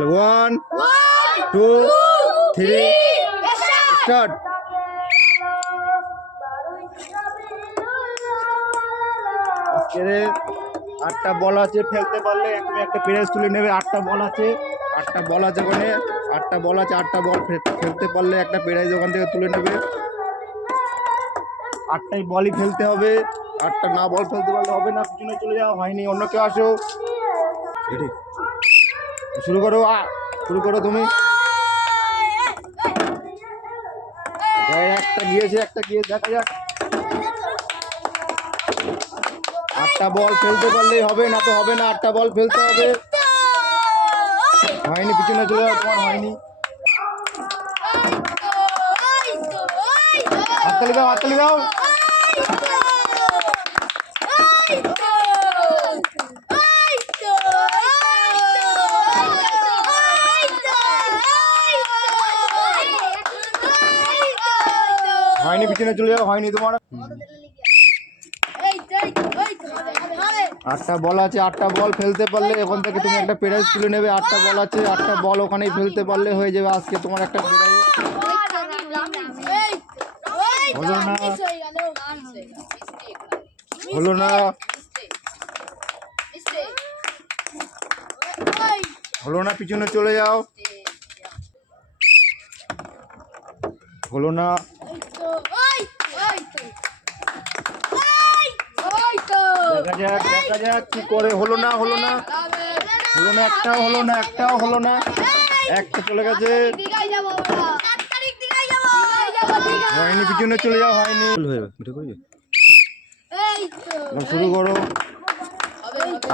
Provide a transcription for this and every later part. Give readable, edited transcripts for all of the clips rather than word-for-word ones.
1 2 3 start. আজকে 8টা বল আছে, ফেলতে পারলে তুমি একটা প্রাইজ তুলে নেবে। 8টা বল আছে, 8টা বল আছে ওখানে, 8টা বল আছে, 8টা বল ফেলতে পারলে একটা প্রাইজ ওখান থেকে তুলে নেবে। 8টাই বলই ফেলতে হবে, 8টা না বল ফেলতে পারলে হবে না, পিছনে চলে যাওয়া হয়নি। অন্য কেউ আসো, শুরু করো, শুরু করো তুমি। একটা গিয়েছে, একটা গিয়ে দেখা যাক। 8টা বল ফেলতে পারলেই হবে, না তো হবে না। 8টা বল ফেলতে হবে। হয়নি, পিছনে চলে যাও, তোমার হয়নি। হাততালি দাও, হাততালি দাও। হয়নি, পিছনে চলে যাও, হয়নি তোমার। 8টা বল আছে, 8টা বল ফেলতে পারলে ওখান থেকে তুমি একটা প্রাইজ তুলে নেবে। 8টা বল আছে, 8টা বল ওখানেই ফেলতে পারলে হয়ে যাবে আজকে তোমার একটা প্রাইজ। হলো না, হলো না, হলো না, পিছনে চলে যাও। হলো না, দেখা যাক, দেখা যাক কি করে। হলো না, হলো না, হলো না, একটাও হলো না, একটাও হলো না। একটা চলে গেছে, হয়নি, পিছনে চলে যাও, হয়নি। শুরু করো।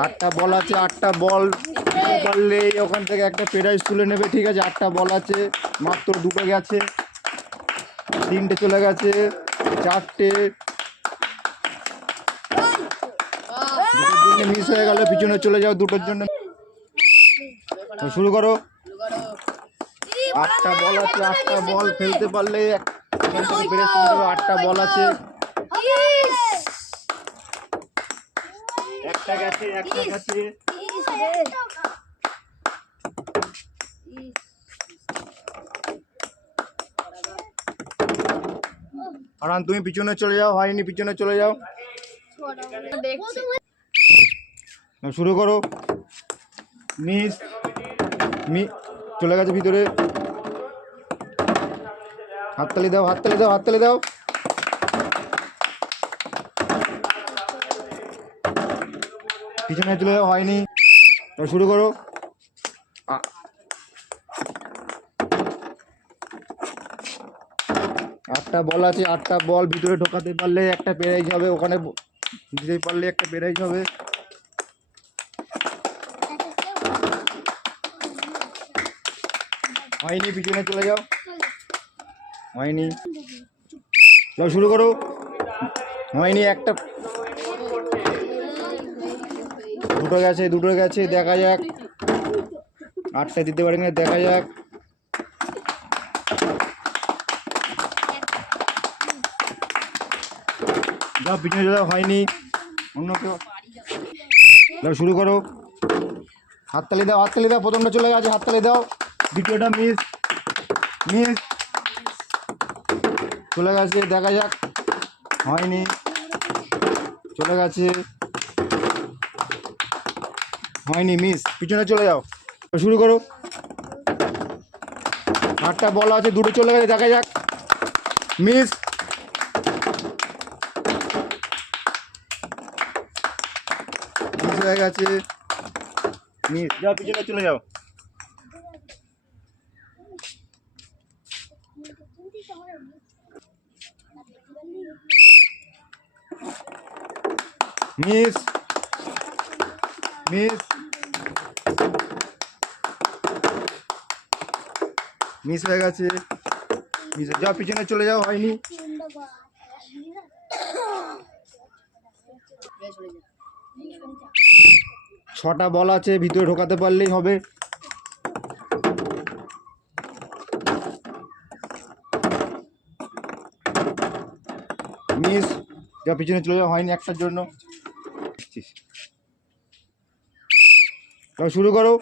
8টা বল আছে, 8টা বল পারলে ওখান থেকে একটা প্রাইজ তুলে নেবে। ঠিক আছে, 8টা বল আছে, মাত্র 2টো গেছে, 3টে চলে গেছে, 4টে মিস হয়ে গেল। পিছনে চলে যাও, 2টোর জন্য। শুরু করো। 8টা বল আছে, 8টা বল ফেলতে পারলে 8টা বল আছে, একটা গেছে, একটা গেছে। আর তুমি পিছনে চলে যাও, হয়নি, পিছনে চলে যাও। শুরু করো। মিস, চলে গেছে ভিতরে। হাততালি দাও, হাততালি দাও, হাততালি দাও। পিছনে চলে যাও, হয়নি। শুরু করো। 8টা বল আছে, 8টা বল ভিতরে ঢোকাতে পারলে একটা প্রাইজ হবে, ওখানে দিতে পারলে একটা প্রাইজ হবে। হয়নি, পিছনে চলে যাও, হয়নি। যাও, শুরু করো। হয়নি, একটা, 2টো গেছে, 2টো গেছে, দেখা যাক। 8টা দিতে পারে না, দেখা যাক। যাও, পিছনে যাও, হয়নি। অন্য কেউ, যাও, শুরু করো। হাততালি দাও, হাততালি দাও। প্রথমটা চলে গেছে, হাততালি দাও। দ্বিতীয়টা মিস, মিস চলে গেছে, দেখা যাক। হয়নি, চলে গেছে, হয়নি, মিস। পিছনে চলে যাও, শুরু করো। 8টা বল আছে, 2টো চলে গেছে, দেখা যাক। মিস, মিস হয়ে গেছে, মিস। যাও, পিছনে চলে যাও। মিস, মিস, মিস হয়ে গেছে, মিস। যাও, পিছনে চলে যাও, হয়নি। ছটা বল আছে, ভিতরে ঢোকাতে পারলেই হবে। মিস। যাও, পিছনে চলে যাও, হয়নি একটার জন্য। যাও, শুরু করো।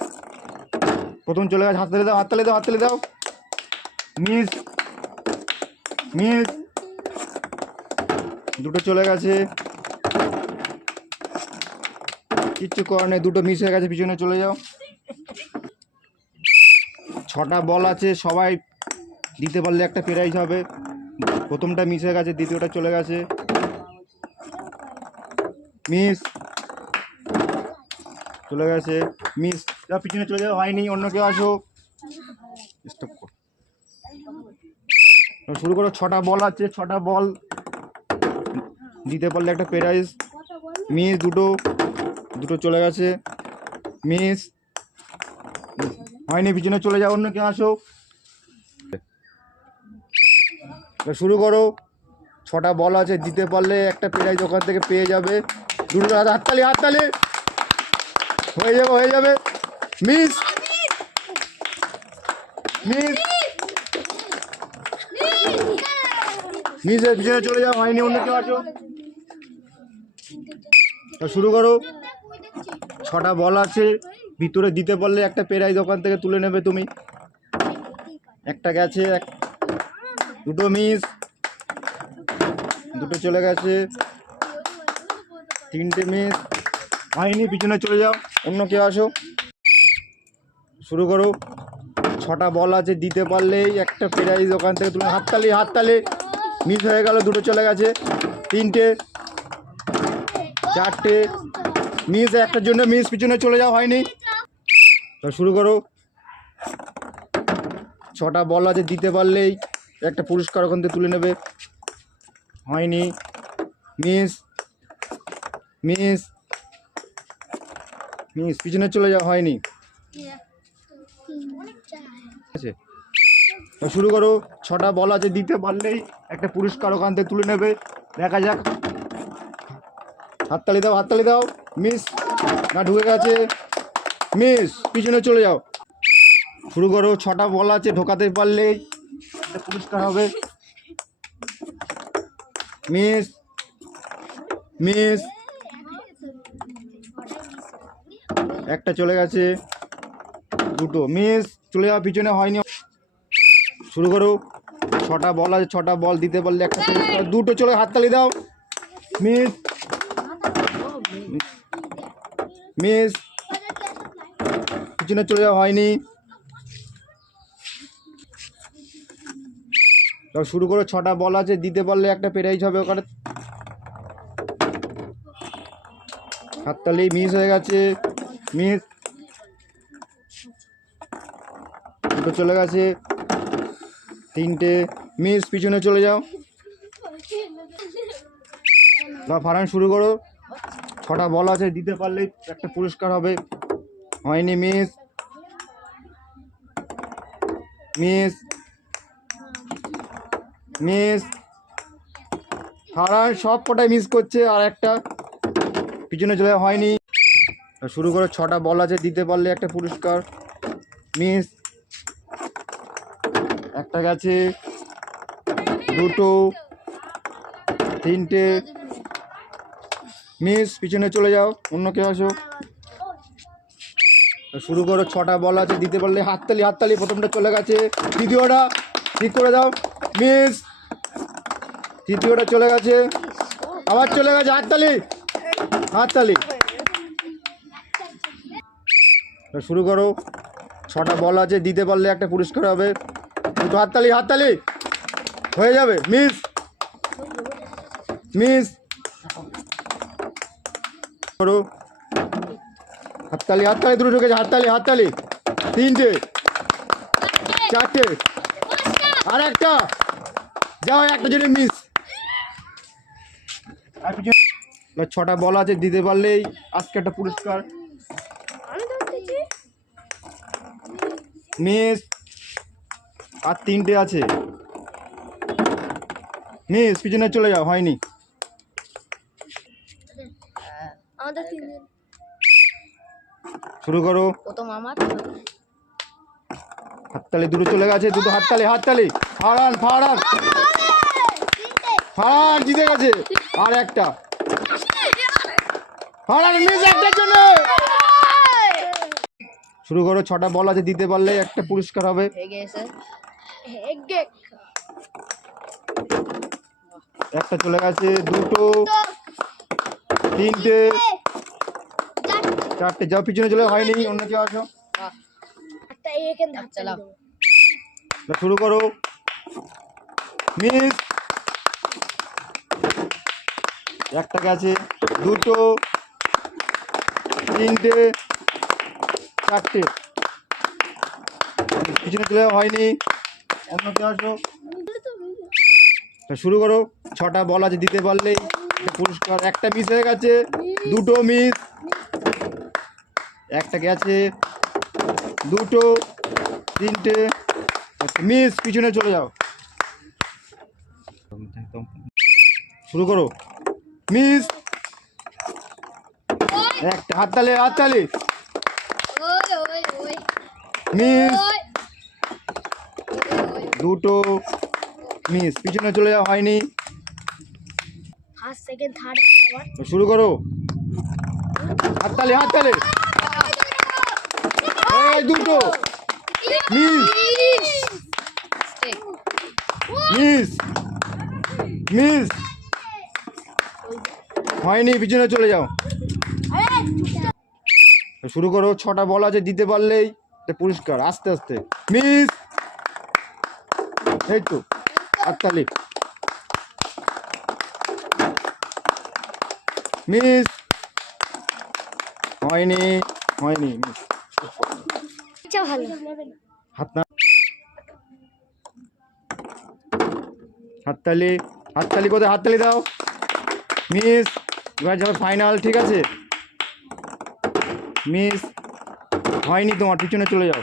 প্রথম চলে গেছে, হাততালি দাও, হাততালি দাও, হাততালি দাও। মিস মিস, দুটো চলে গেছে, কিচ্ছু করার নেই, দুটো মিস হয়ে গেছে, পিছনে চলে যাও। 6টা বল আছে, সবাই দিতে পারলে একটা প্রাইজ হবে। প্রথমটা মিস হয়ে গেছে, দ্বিতীয়টা চলে গেছে, মিস চলে গেছে, মিস। যা পিছনে চলে যাও, হয়নি, অন্য কেউ আসো। স্টপ কর, শুরু করো। 6টা বল আছে, 6টা বল দিতে পারলে একটা প্রাইজ। মিস, দুটো চলে গেছে, মিস হয়নি, পিছনে চলে যাও, অন্য কেউ আসো। শুরু করো। 6টা বল আছে, দিতে পারলে একটা প্রাইজ ওখান থেকে পেয়ে যাবে। দুটো হাততালি, হাততালি, হয়ে যাবে। মিস মিস মিস, পিছনে চলে যাও, হয়নি, অন্য কেউ আসো। শুরু করো। 6টা বল আছে, ভিতরে দিতে পারলে একটা প্রাইজ ওখান থেকে তুলে নেবে তুমি। একটা গেছে, দুটো মিস, দুটো চলে গেছে, 3টে মিস, হয়নি, পিছনে চলে যাও, অন্য কেউ আসো। শুরু করো। 6টা বল আছে, দিতে পারলেই একটা প্রাইজ ওখান থেকে তুলে। হাততালি, হাততালি, মিস হয়ে গেল, দুটো চলে গেছে, 3টে, 4টে মিস, একটার জন্য মিস, পিছনে চলে যাও, হয়নি। শুরু করো। 6টা বল আছে, দিতে পারলেই একটা পুরস্কার ওখান থেকে তুলে নেবে। হয়নি, মিস মিস মিস, পিছনে চলে যাও, হয়নি। শুরু করো। 6টা বল আছে, দিতে পারলেই একটা পুরস্কার ওখান থেকে তুলে নেবে। দেখা যাক, হাততালি দাও, হাততালি দাও। মিস, না ঢুকে গেছে, মিস, পিছনে চলে যাও। শুরু করো। 6টা বল আছে, ঢোকাতে পারলেই একটা পুরস্কার হবে। মিস মিস, একটা চলে গেছে, দুটো মিস, চলে যাও, পিছনে হয়নি। শুরু করো। 6টা বল আছে, 6টা বল দিতে পারলে একটা পুরস্কার, দুটো চলে, হাততালি দাও। মিস মিস, পিছনে চলে যাওয়া, হয়নি। শুরু করো। 6টা বল আছে, দিতে পারলে একটা প্রাইজ হবে ওখানে। হাততালি, মিস হয়ে গেছে, মিস, দুটো চলে গেছে, 3টে মিস, পিছনে চলে যাও। ফারান শুরু করো। 6টা বল আছে, দিতে পারলেই একটা পুরস্কার হবে। হয়নি, মিস মিস মিস, ফারান সব কটাই মিস করছে, আর একটা পিছনে চলে যাওয়া, হয়নি। শুরু করো। 6টা বল আছে, দিতে পারলে একটা পুরস্কার। মিস, একটা গেছে, দুটো, 3টে মিস, পিছনে চলে যাও, অন্য কেউ আসো। শুরু করো। 6টা বল আছে, দিতে পারলে, হাততালি, হাততালি, প্রথমটা চলে গেছে, দ্বিতীয়টা ঠিক করে দাও, মিস, তৃতীয়টা চলে গেছে, আবার চলে গেছে, হাততালি, হাততালি। শুরু করো। 6টা বল আছে, দিতে পারলে একটা পুরস্কার হবে, দুটো হাততালি, হাততালি, হয়ে যাবে, মিস মিস করো। হাততালি, হাততালি, দুটো ঢুকেছে, হাততালি, হাততালি, 3টে, 4টে, আর একটা, যাও, একটা জন্য মিস। 6টা বল আছে, দিতে পারলেই আজকে একটা পুরস্কার। মিস, আর 3টে আছে, মিস, পিছনে চলে যাও, হয়নি। শুরু করো। হাততালি, দুটো চলে গেছে, দুটো হাততালি, হাততালি, ফারান, ফারান, ফারান জিতে গেছে, আর একটা, ফারান মিস, একটার জন্য। শুরু করো, 6টা বল আছে, দিতে পারলে একটা পুরস্কার হবে। একটা চলে গেছে, দুটো, তিনটে, চারটে। যাও পিছনে চলে, হয়নি, অন্য কেউ আসো। শুরু করো, মিস। একটা গেছে, দুটো, তিনটে, চারটে। পিছনে চলে, হয়নি, অন্য কেউ আসো। শুরু করো, 6টা বল আছে, দিতে পারলেই পুরস্কার। একটা মিস হয়ে গেছে, দুটো মিস, একটা গেছে, দুটো, তিনটে মিস। পিছনে চলে যাও। শুরু করো, মিস। একটা, হাততালি হাততালি। মিস, দুটো মিস। পিছনে চলে যাও, হয়নি। শুরু করো, হাততালি হাততালি। এই দুটো মিস, মিস, মিস, হয়নি। পিছনে চলে যাও। শুরু করো, 6টা বল আছে, দিতে পারলেই পুরস্কার। আস্তে আস্তে, মিস। এই তো, হাততালি। মিস, হয়নি, হয়নি, মিস। হাত না, হাততালি হাততালি কোথায়? হাততালি দাও। মিস। এবার যাবে ফাইনাল, ঠিক আছে। মিস, হয়নি তোমার, পিছনে চলে যাও।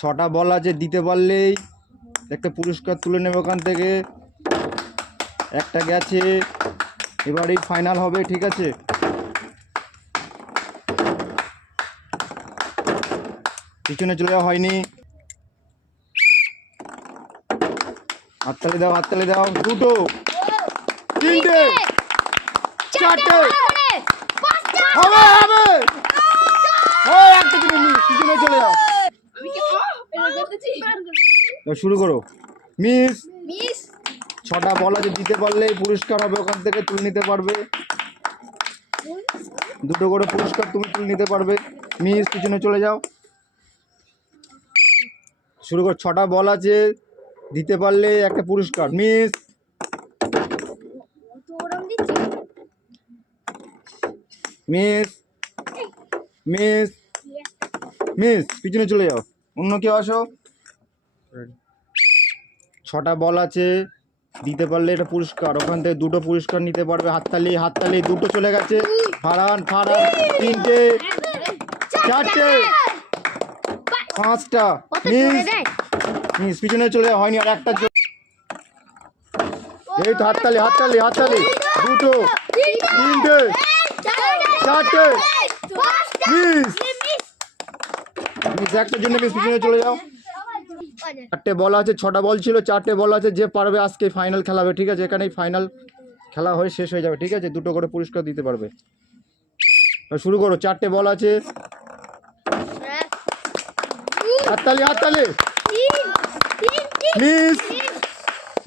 6টা বল আছে, দিতে পারলেই একটা পুরস্কার তুলে নেবে ওখান থেকে। একটা গেছে, এবারেই ফাইনাল হবে, ঠিক আছে। পিছনে চলে যাওয়া, হয়নি। হাততালি দাও, হাততালি দাও। দুটো, তিনটে, চারটে, হবে হবে। একটা তুমি মিস, পিছনে চলে যাও। শুরু করো, মিস। 6টা বল আছে, দিতে পারলে পুরস্কার হবে ওখান থেকে, তুলে নিতে পারবে। দুটো করে পুরস্কার তুমি তুলে নিতে পারবে। মিস, পিছনে চলে যাও। শুরু করো, 6টা বল আছে, দিতে পারলে একটা পুরস্কার। Miss, miss, miss, miss. পিছনে চলে যাও, অন্য কেউ আসো। 6টা বল আছে, দিতে পারলে এটা পুরস্কার, ওখান থেকে দুটো পুরস্কার নিতে পারবে। হাততালি হাততালি। দুটো চলে গেছে, ফারান ফারান। তিনটে, চারটে, 5টা মিস, মিস। পিছনে চলে যাও, হয়নি। আর একটা, এই তো, হাততালি হাততালি হাততালি। দুটো, তিনটে, চারটে, মিস, মিস। একটার জন্য মিস, পিছনে চলে যাও। 4টে বল আছে, 6টা বল ছিল, 4টে বল আছে। যে পারবে আজকে ফাইনাল খেলা হবে, ঠিক আছে। এখানেই ফাইনাল খেলা হয়ে শেষ হয়ে যাবে, ঠিক আছে। দুটো করে পুরস্কার দিতে পারবে। শুরু করো, 4টে বল আছে। হাততালি হাততালি। Miss,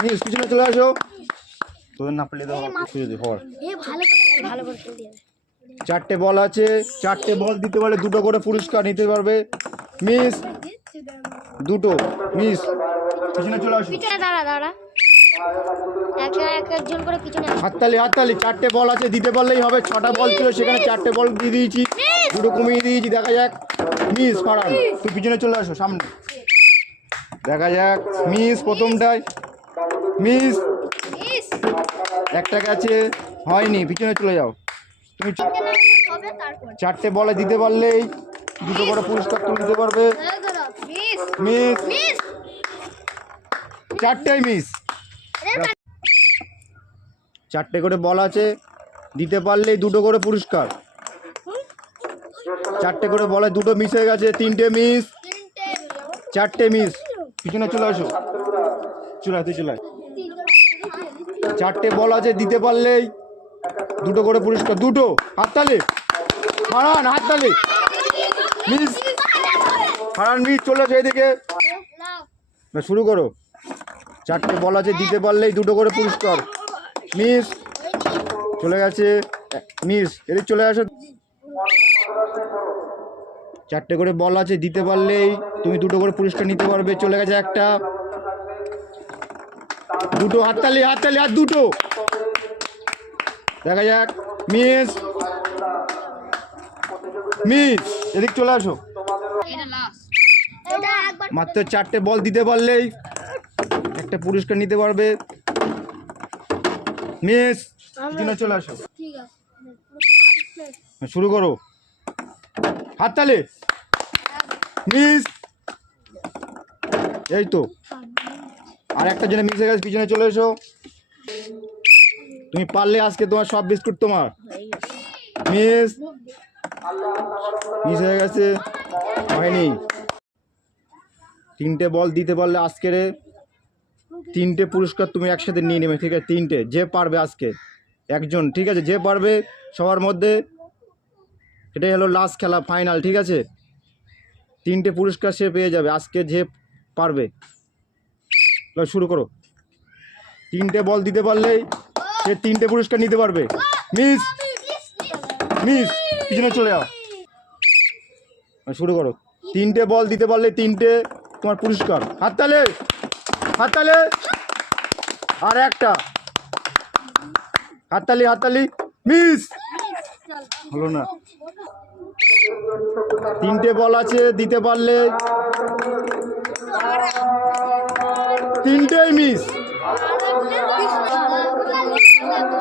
miss. পিছনে চলে আসো। তোদের না পেলে দাও, হওয়ার। 4টে বল আছে, 4টে বল দিতে পারলে দুটো করে পুরস্কার নিতে পারবে। মিস, দুটো মিস। পিছনে চলে আসো। হাততালি হাততালি। 4টে বল আছে, দিতে পারলেই হবে। 6টা বল ছিল, সেখানে 4টে বল দিয়ে দিয়েছি, দুটো কমিয়ে দিয়েছি। দেখা যাক। মিস, ফারান তুই পিছনে চলে আসো, সামনে। দেখা যাক, মিস প্রথমটায়, মিস। একটা গেছে, হয়নি। পিছনে চলে যাও। তুমি 4টে বলে দিতে পারলেই দুটো করে পুরস্কার তুলে দিতে পারবে। Miss, 4টেই miss. 4টে করে বল আছে, দিতে পারলেই দুটো করে পুরস্কার। 4টে করে বলে দুটো মিস হয়ে গেছে। 3টে মিস, 4টে মিস। পিছনে চলে আসো, চলে তুই চলে। 4টে বল আছে, দিতে পারলেই দুটো করে পুরস্কার। দুটো, হাততালি। ফারহান হাততালি। মিস ফারহান মিস চলে আসো এদিকে। শুরু করো। 4টে বল আছে, দিতে পারলেই 2টো করে পুরস্কার। মিস চলে গেছে। মিস এদিক চলে আসো। 4টে করে বল আছে, দিতে পারলেই তুমি 2টো করে পুরস্কার নিতে পারবে। চলে গেছে একটা, 2টো। হাততালি হাততালি আর 2টো। দেখা যাক। মিস মিস এদিক চলে আসো। মাত্র 4টে বল দিতে পারলেই একটা পুরস্কার নিতে পারবে। মিস চলে আসো। শুরু করো। হাততালি। মিস এই তো আর একটা জন্য মিস হয়ে গেছে, পিছনে চলে এসো। তুমি পারলে আজকে তোমার সব বিস্কুট তোমার। মিস মিস হয়ে গেছে, হয়নি। 3টে বল দিতে পারলে আজকের 3টে পুরস্কার তুমি একসাথে নিয়ে নেবে, ঠিক আছে? 3টে যে পারবে আজকে একজন, ঠিক আছে? যে পারবে সবার মধ্যে, এটাই হলো লাস্ট খেলা, ফাইনাল, ঠিক আছে? 3টে পুরস্কার সে পেয়ে যাবে আজকে যে পারবে। শুরু করো। 3টে বল দিতে পারলেই সে 3টে পুরস্কার নিতে পারবে। মিস মিস পিছনে চলে যাও। শুরু করো। 3টে বল দিতে পারলে 3টে তোমার পুরস্কার। হাততালি হাততালি আর একটা। হাততালি হাততালি। মিস হলো না। 3টে বল আছে, দিতে পারলে 3টেই মিস।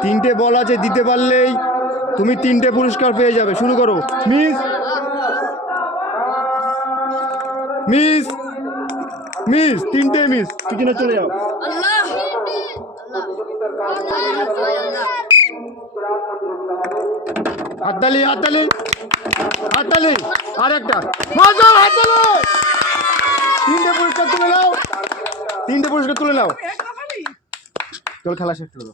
3টে বল আছে, দিতে পারলেই তুমি 3টে পুরস্কার পেয়ে যাবে। শুরু করো। মিস মিস মিস 3টে মিস, পিছনে চলে যাও। হাততালি হাততালি হাততালি আর একটা। 3টে পুরস্কার তুলে নাও, 3টে পুরস্কার তুলে নাও। চল খেলা শেষ করো।